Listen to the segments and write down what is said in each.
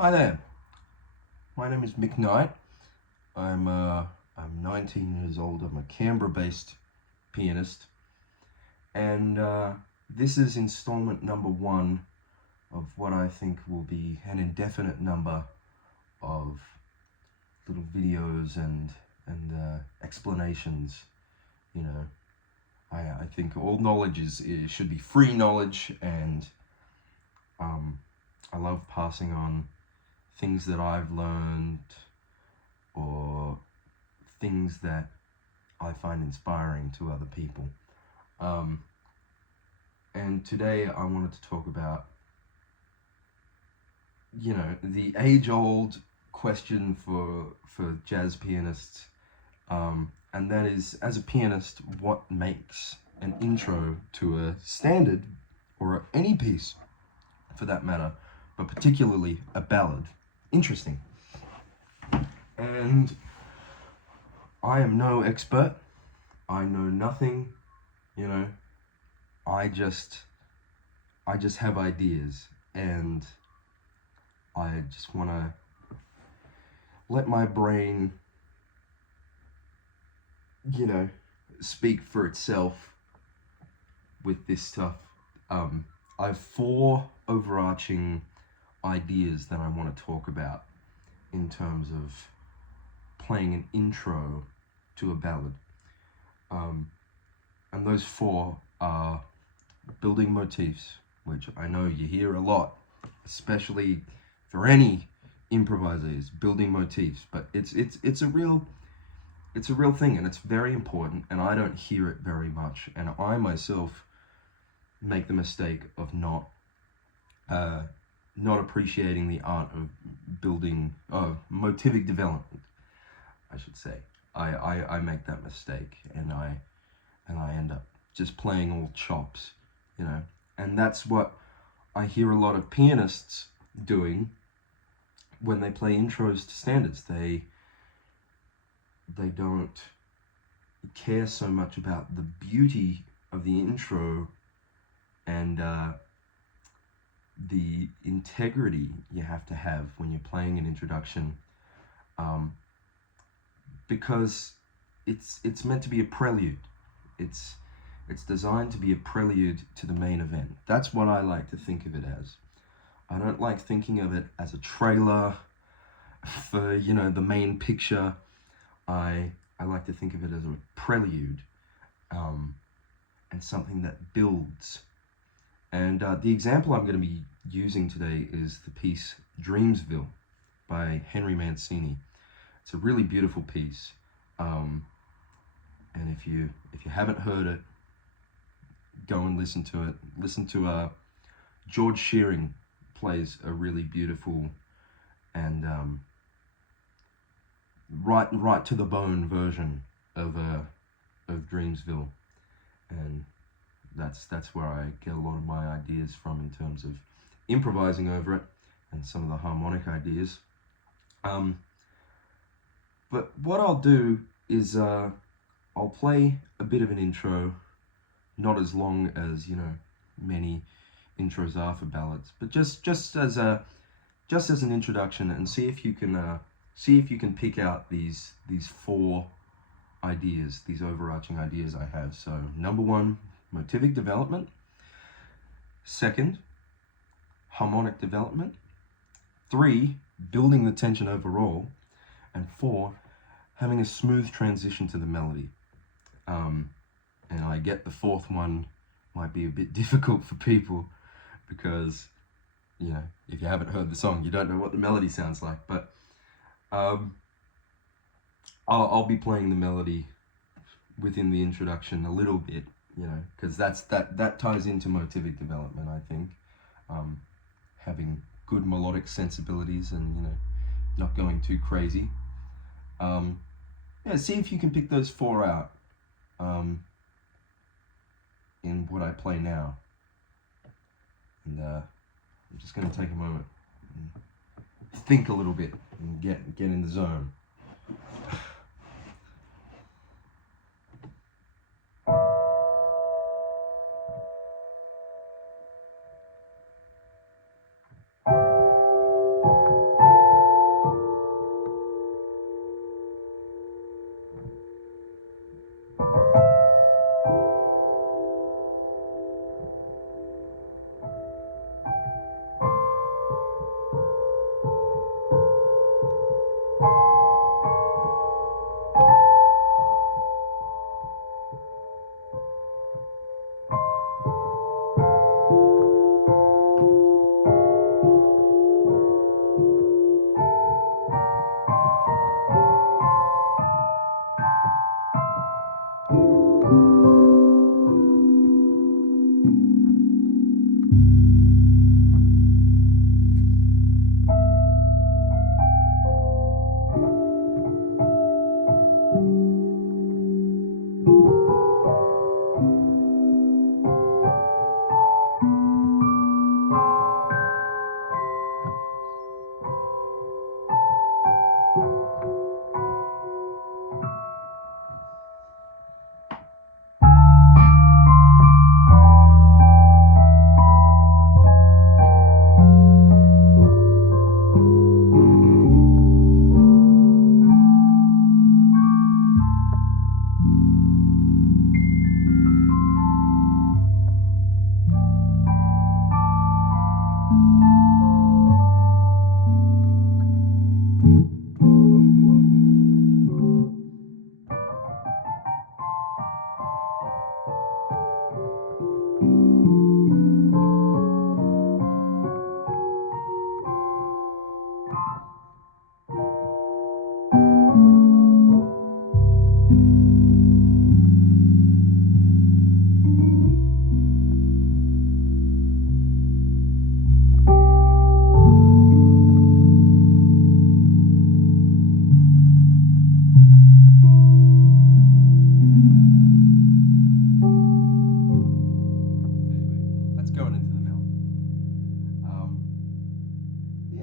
Hi there, my name is Mick Knight. I'm 19 years old. I'm a Canberra-based pianist, and this is installment number one of what I think will be an indefinite number of little videos and explanations. You know, I think all knowledge should be free knowledge, and I love passing on things that I've learned or things that I find inspiring to other people. And today I wanted to talk about, the age-old question for jazz pianists, and that is, as a pianist, what makes an intro to a standard, or any piece for that matter, but particularly a ballad, interesting? And I am no expert. I know nothing, you know. I just have ideas, and I just want to let my brain, speak for itself with this stuff. I have four overarching ideas that I want to talk about in terms of playing an intro to a ballad. And those four are building motifs, which I know you hear a lot, especially for any improvisers, building motifs. But it's a real thing, and it's very important, and I don't hear it very much. And I myself make the mistake of not appreciating the art of building, motivic development, I should say. I make that mistake, and I end up just playing all chops, and that's what I hear a lot of pianists doing when they play intros to standards. They don't care so much about the beauty of the intro and the integrity you have to have when you're playing an introduction, because it's meant to be a prelude. It's designed to be a prelude to the main event. That's what I like to think of it as. I don't like thinking of it as a trailer for, the main picture. I like to think of it as a prelude, and something that builds. And the example I'm going to be using today is the piece Dreamsville by Henry Mancini. It's a really beautiful piece. And if you haven't heard it, go and listen to it. Listen to George Shearing plays a really beautiful and right to the bone version of Dreamsville, and that's where I get a lot of my ideas from in terms of improvising over it and some of the harmonic ideas. But what I'll do is I'll play a bit of an intro, not as long as many intros are for ballads, but just as an introduction, and see if you can pick out these four ideas, these overarching ideas I have. So number one, motivic development. Second, harmonic development. 3, building the tension overall. And 4, having a smooth transition to the melody. And I get the fourth one might be a bit difficult for people because, if you haven't heard the song, you don't know what the melody sounds like. But I'll be playing the melody within the introduction a little bit, because that ties into motivic development, I think. Having good melodic sensibilities and, not going too crazy. See if you can pick those four out in what I play now. And I'm just going to take a moment and think a little bit and get in the zone.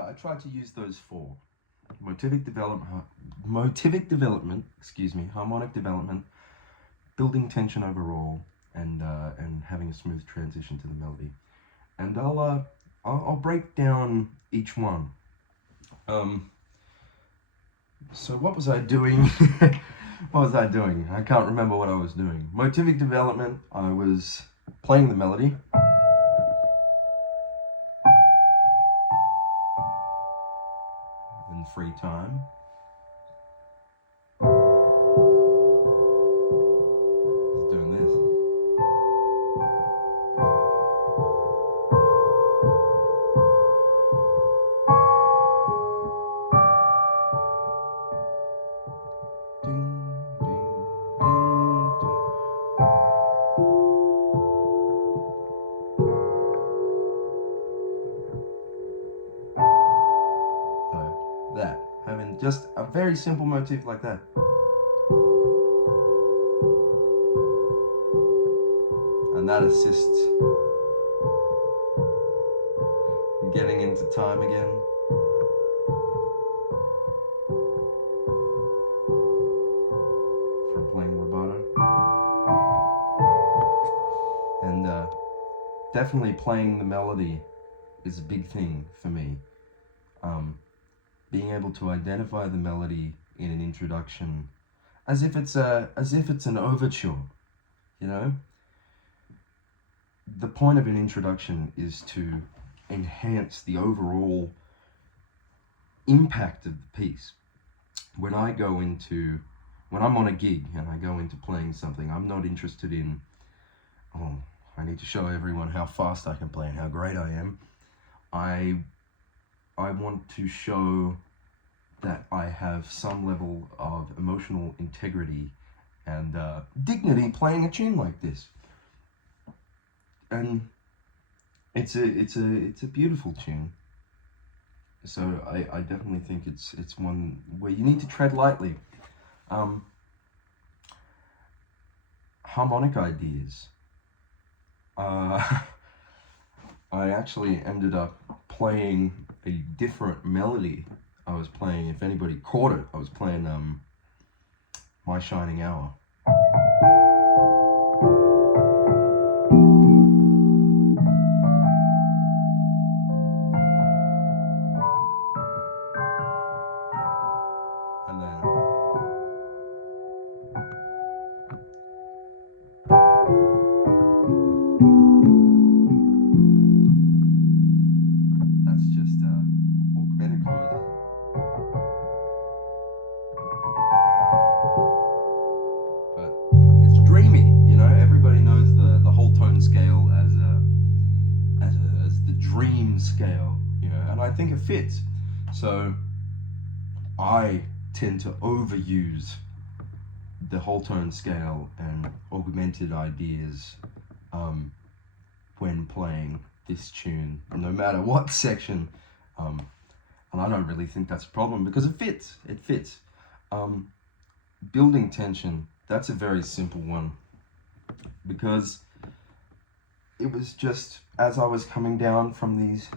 I tried to use those four: motivic development, excuse me, harmonic development, building tension overall, and having a smooth transition to the melody. And I'll break down each one. So what was I doing? What was I doing? I can't remember what I was doing. Motivic development, I was playing the melody. In free time. Just doing this. That, having just a very simple motif like that. And that assists in getting into time again. From playing rubato. And definitely playing the melody is a big thing for me. Being able to identify the melody in an introduction as if it's an overture, you know? The point of an introduction is to enhance the overall impact of the piece. When I'm on a gig and I go into playing something, I'm not interested in, oh, I need to show everyone how fast I can play and how great I am. I want to show that I have some level of emotional integrity and dignity playing a tune like this. And it's a beautiful tune. So I definitely think it's one where you need to tread lightly. Harmonic ideas. I actually ended up playing a different melody. I was playing, if anybody caught it, I was playing My Shining Hour. And then that's just augmented chords. But it's dreamy, you know. Everybody knows the whole tone scale as the dream scale, you know, and I think it fits. So I tend to overuse the whole tone scale and augmented ideas when playing this tune, no matter what section, and I don't really think that's a problem because it fits. Building tension, that's a very simple one, because it was just as I was coming down from these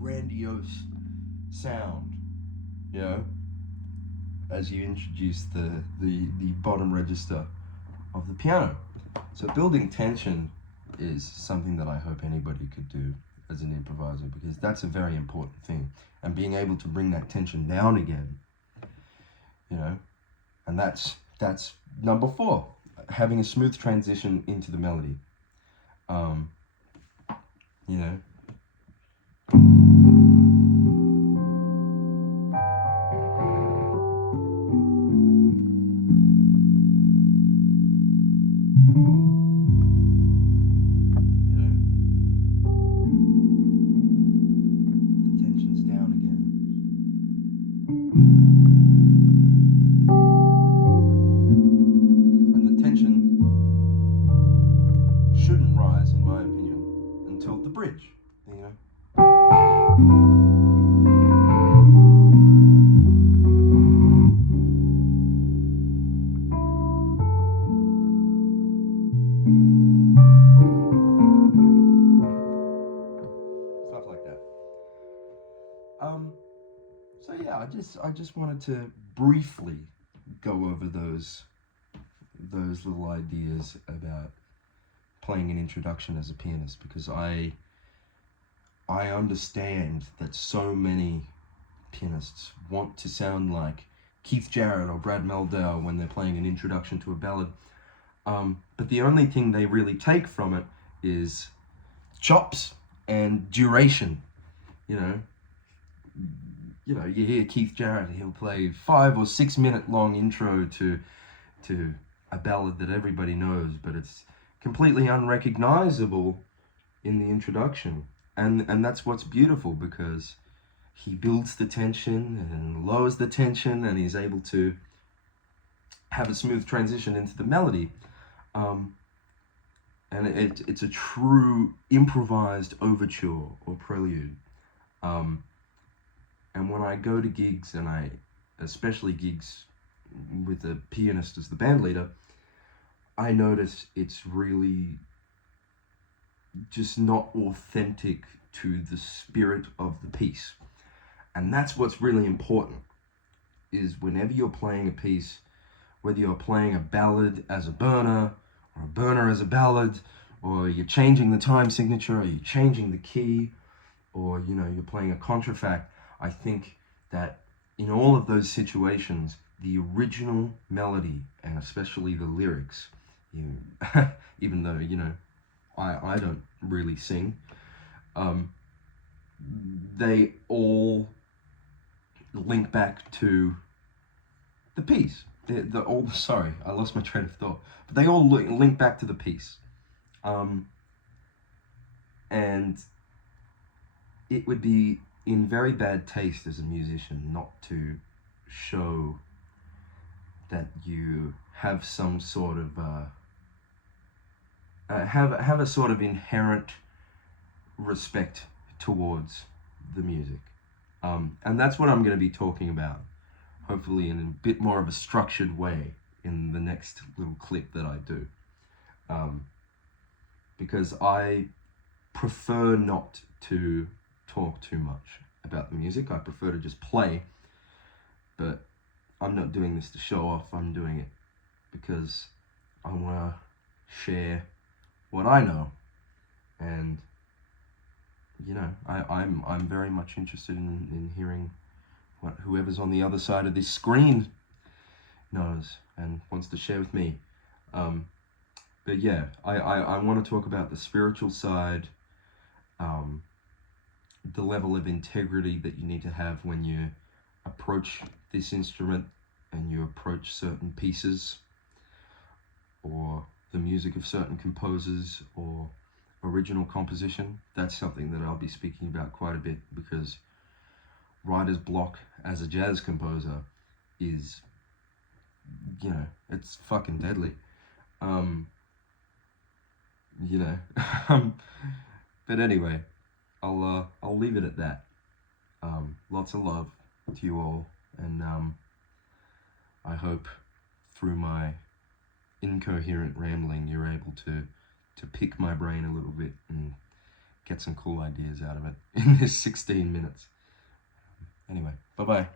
grandiose sound, you know, as you introduce the bottom register of the piano. So building tension is something that I hope anybody could do as an improviser, because that's a very important thing, and being able to bring that tension down again, you know, and that's number 4, having a smooth transition into the melody. You know, shouldn't rise, in my opinion, until the bridge, you know. Stuff like that. Um, so yeah, I just wanted to briefly go over those little ideas about playing an introduction as a pianist, because I understand that so many pianists want to sound like Keith Jarrett or Brad Meldau when they're playing an introduction to a ballad. But the only thing they really take from it is chops and duration. You know, you hear Keith Jarrett, he'll play 5 or 6 minute long intro to a ballad that everybody knows, but it's completely unrecognizable in the introduction. And that's what's beautiful, because he builds the tension and lowers the tension, and he's able to have a smooth transition into the melody. And it's a true improvised overture or prelude. And when I go to gigs, and especially gigs with a pianist as the band leader, I notice it's really just not authentic to the spirit of the piece. And that's what's really important, is whenever you're playing a piece, whether you're playing a ballad as a burner, or a burner as a ballad, or you're changing the time signature, or you're changing the key, or you're playing a contrafact, I think that in all of those situations, the original melody, and especially the lyrics, even though I don't really sing, they all link back to the piece. Sorry, I lost my train of thought. But they all link back to the piece. And it would be in very bad taste as a musician not to show that you have some sort of have a sort of inherent respect towards the music. And that's what I'm going to be talking about, hopefully in a bit more of a structured way in the next little clip that I do. Because I prefer not to talk too much about the music. I prefer to just play, but I'm not doing this to show off. I'm doing it because I want to share what I know, and I'm very much interested in hearing what whoever's on the other side of this screen knows and wants to share with me. But yeah, I want to talk about the spiritual side, the level of integrity that you need to have when you approach this instrument and you approach certain pieces, or the music of certain composers, or original composition. That's something that I'll be speaking about quite a bit, because writer's block as a jazz composer is, it's fucking deadly. But anyway, I'll leave it at that. Lots of love to you all, and I hope through my incoherent rambling you're able to pick my brain a little bit and get some cool ideas out of it in this 16 minutes. Anyway, bye-bye.